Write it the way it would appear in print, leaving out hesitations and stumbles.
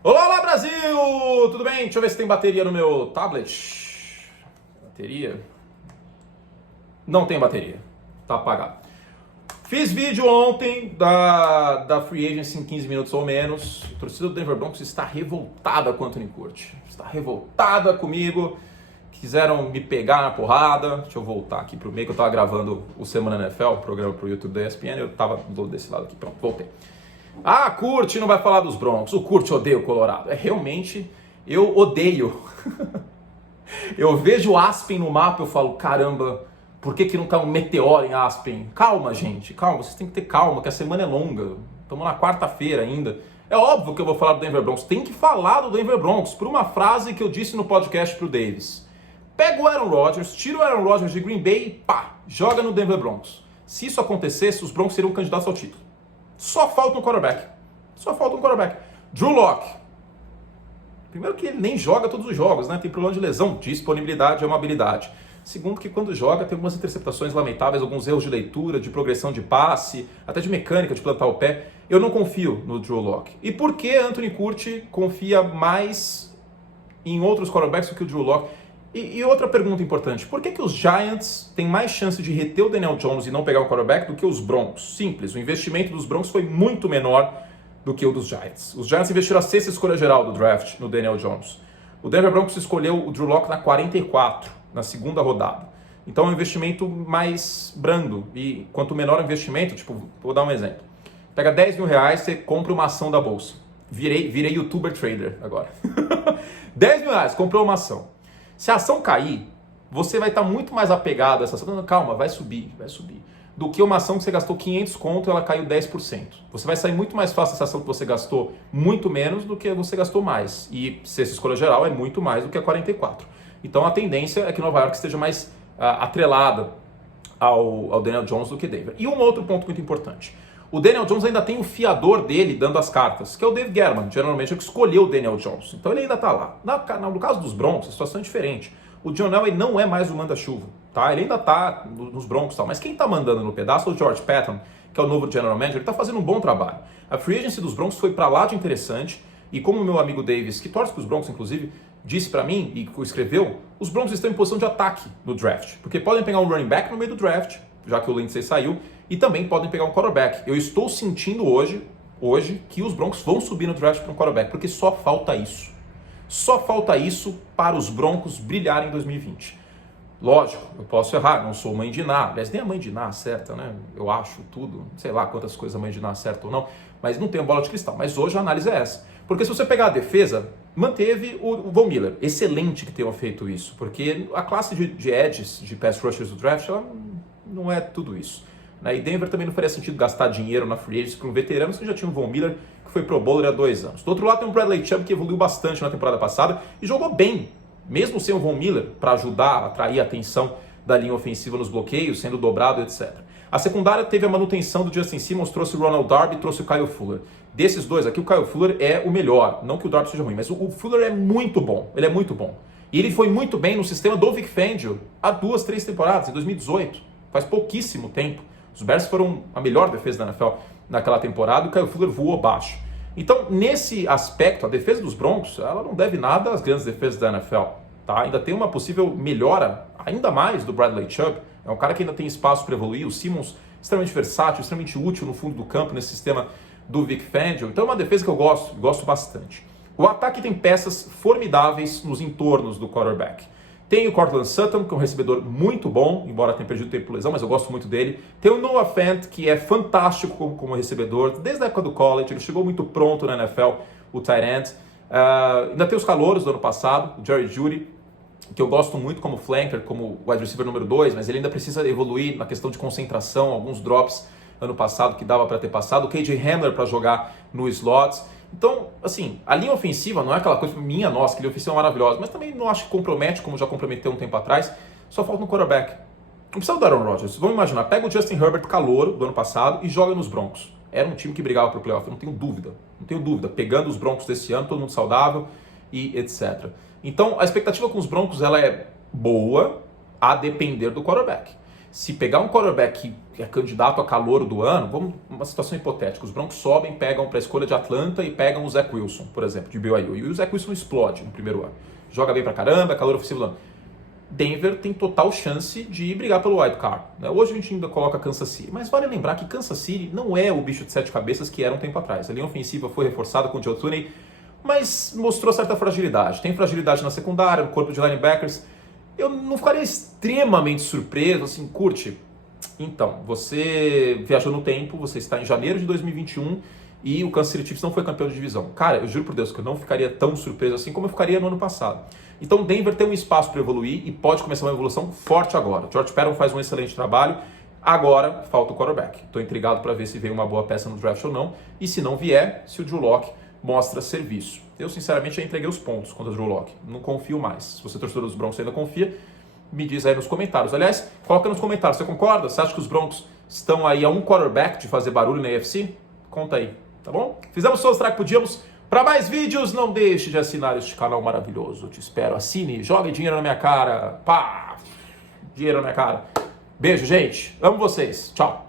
Olá, olá Brasil! Tudo bem? Deixa eu ver se tem bateria no meu tablet. Bateria? Não tem bateria. Tá apagado. Fiz vídeo ontem da Free Agency em 15 minutos ou menos. A torcida do Denver Broncos está revoltada com o Anthony Curti. Está revoltada comigo. Quiseram me pegar na porrada. Deixa eu voltar aqui pro meio que eu tava gravando o Semana NFL, o programa pro YouTube da ESPN. Eu tava desse lado aqui. Pronto, voltei. Ah, Curti não vai falar dos Broncos. O Curti odeia o Colorado. Realmente, eu odeio. Eu vejo Aspen no mapa e eu falo, caramba, por que não tá um meteoro em Aspen? Calma, gente, calma. Vocês têm que ter calma, que a semana é longa. Estamos na quarta-feira ainda. É óbvio que eu vou falar do Denver Broncos. Tem que falar do Denver Broncos por uma frase que eu disse no podcast pro Davis. Pega o Aaron Rodgers, tira o Aaron Rodgers de Green Bay e pá, joga no Denver Broncos. Se isso acontecesse, os Broncos seriam candidatos ao título. Só falta um quarterback. Só falta um quarterback. Drew Lock. Primeiro que ele nem joga todos os jogos, né? Tem problema de lesão, disponibilidade é uma habilidade. Segundo que quando joga tem algumas interceptações lamentáveis, alguns erros de leitura, de progressão de passe, até de mecânica, de plantar o pé. Eu não confio no Drew Lock. E por que Anthony Curti confia mais em outros quarterbacks do que o Drew Lock? E outra pergunta importante, por que os Giants têm mais chance de reter o Daniel Jones e não pegar um quarterback do que os Broncos? Simples, o investimento dos Broncos foi muito menor do que o dos Giants. Os Giants investiram a sexta escolha geral do draft no Daniel Jones. O Denver Broncos escolheu o Drew Lock na 44, na segunda rodada. Então é um investimento mais brando. E quanto menor o investimento, tipo, vou dar um exemplo. Pega 10 mil reais, você compra uma ação da bolsa. Virei YouTuber trader agora. 10 mil reais, comprou uma ação. Se a ação cair, você vai estar muito mais apegado a essa ação. Calma, vai subir. Do que uma ação que você gastou 500 conto e ela caiu 10%. Você vai sair muito mais fácil dessa ação que você gastou muito menos do que você gastou mais. E se essa escolha geral é muito mais do que a 44. Então a tendência é que Nova York esteja mais atrelada ao Daniel Jones do que Denver. E um outro ponto muito importante. O Daniel Jones ainda tem o fiador dele dando as cartas, que é o Dave Gettleman, geralmente é o que escolheu o Daniel Jones. Então ele ainda está lá. No caso dos Broncos, a situação é diferente. O John Elway não é mais o manda-chuva, tá? Ele ainda está nos Broncos, tá? Mas quem está mandando no pedaço é o George Patton, que é o novo General Manager, ele está fazendo um bom trabalho. A free agency dos Broncos foi para lá de interessante, e como o meu amigo Davis, que torce para os Broncos, inclusive, disse para mim e escreveu, os Broncos estão em posição de ataque no draft, porque podem pegar um running back no meio do draft, já que o Lindsay saiu, e também podem pegar um quarterback. Eu estou sentindo hoje que os Broncos vão subir no draft para um quarterback, porque só falta isso. Só falta isso para os Broncos brilharem em 2020. Lógico, eu posso errar, não sou mãe de Ná. Aliás, nem a mãe de Ná acerta, né? Eu acho tudo, sei lá quantas coisas a mãe de Ná acerta ou não, mas não tenho bola de cristal. Mas hoje a análise é essa. Porque se você pegar a defesa, manteve o Von Miller. Excelente que tenham feito isso, porque a classe de edges, de pass rushers do draft, ela não é tudo isso. E Denver também não faria sentido gastar dinheiro na free agency para um veterano, você já tinha o Von Miller, que foi pro bowler há 2 anos. Do outro lado tem o Bradley Chubb, que evoluiu bastante na temporada passada e jogou bem, mesmo sem o Von Miller, para ajudar a atrair a atenção da linha ofensiva nos bloqueios, sendo dobrado, etc. A secundária teve a manutenção do Justin Simmons, trouxe o Ronald Darby, trouxe o Kyle Fuller. Desses dois aqui, o Kyle Fuller é o melhor. Não que o Darby seja ruim, mas o Fuller é muito bom. Ele é muito bom. E ele foi muito bem no sistema do Vic Fangio há 2, 3 temporadas, em 2018. Faz pouquíssimo tempo. Os Bears foram a melhor defesa da NFL naquela temporada e o Kyle Fuller voou baixo. Então, nesse aspecto, a defesa dos Broncos, ela não deve nada às grandes defesas da NFL. Tá? Ainda tem uma possível melhora, ainda mais, do Bradley Chubb. É um cara que ainda tem espaço para evoluir. O Simmons, extremamente versátil, extremamente útil no fundo do campo, nesse sistema do Vic Fangio. Então, é uma defesa que eu gosto bastante. O ataque tem peças formidáveis nos entornos do quarterback. Tem o Courtland Sutton, que é um recebedor muito bom, embora tenha perdido tempo por lesão, mas eu gosto muito dele. Tem o Noah Fant, que é fantástico como recebedor, desde a época do college, ele chegou muito pronto na NFL, o tight end. Ainda tem os calouros do ano passado, o Jerry Jeudy, que eu gosto muito como flanker, como wide receiver número 2, mas ele ainda precisa evoluir na questão de concentração, alguns drops ano passado que dava para ter passado. O KJ Hamler para jogar no slot. Então, assim, a linha ofensiva não é aquela coisa minha, nossa, que linha ofensiva é maravilhosa, mas também não acho que compromete, como já comprometeu um tempo atrás, só falta um quarterback. Não precisa do Aaron Rodgers, vamos imaginar, pega o Justin Herbert calouro do ano passado e joga nos Broncos. Era um time que brigava pro playoff, eu não tenho dúvida, pegando os Broncos desse ano, todo mundo saudável e etc. Então, a expectativa com os Broncos, ela é boa a depender do quarterback. Se pegar um quarterback que é candidato a calouro do ano, vamos uma situação hipotética, os Broncos sobem, pegam para a escolha de Atlanta e pegam o Zach Wilson, por exemplo, de BYU. E o Zach Wilson explode no primeiro ano. Joga bem pra caramba, é calor ofensivo do ano. Denver tem total chance de brigar pelo wild card. Né? Hoje a gente ainda coloca Kansas City, mas vale lembrar que Kansas City não é o bicho de 7 cabeças que era um tempo atrás. A linha ofensiva foi reforçada com o Joe Thuney, mas mostrou certa fragilidade. Tem fragilidade na secundária, no corpo de linebackers. Eu não ficaria extremamente surpreso, assim, curte. Então, você viajou no tempo, você está em janeiro de 2021 e o Kansas City Chiefs não foi campeão de divisão. Cara, eu juro por Deus que eu não ficaria tão surpreso assim como eu ficaria no ano passado. Então, Denver tem um espaço para evoluir e pode começar uma evolução forte agora. George Paton faz um excelente trabalho. Agora, falta o quarterback. Estou intrigado para ver se vem uma boa peça no draft ou não. E se não vier, se o Drew Lock mostra serviço. Eu, sinceramente, já entreguei os pontos contra o Drew Lock. Não confio mais. Se você, torcedor dos Broncos, ainda confia, me diz aí nos comentários. Aliás, coloca nos comentários. Você concorda? Você acha que os Broncos estão aí a um quarterback de fazer barulho na AFC? Conta aí, tá bom? Fizemos só o que podíamos. Para mais vídeos, não deixe de assinar este canal maravilhoso. Eu te espero. Assine, jogue dinheiro na minha cara. Pá! Dinheiro na minha cara. Beijo, gente. Amo vocês. Tchau.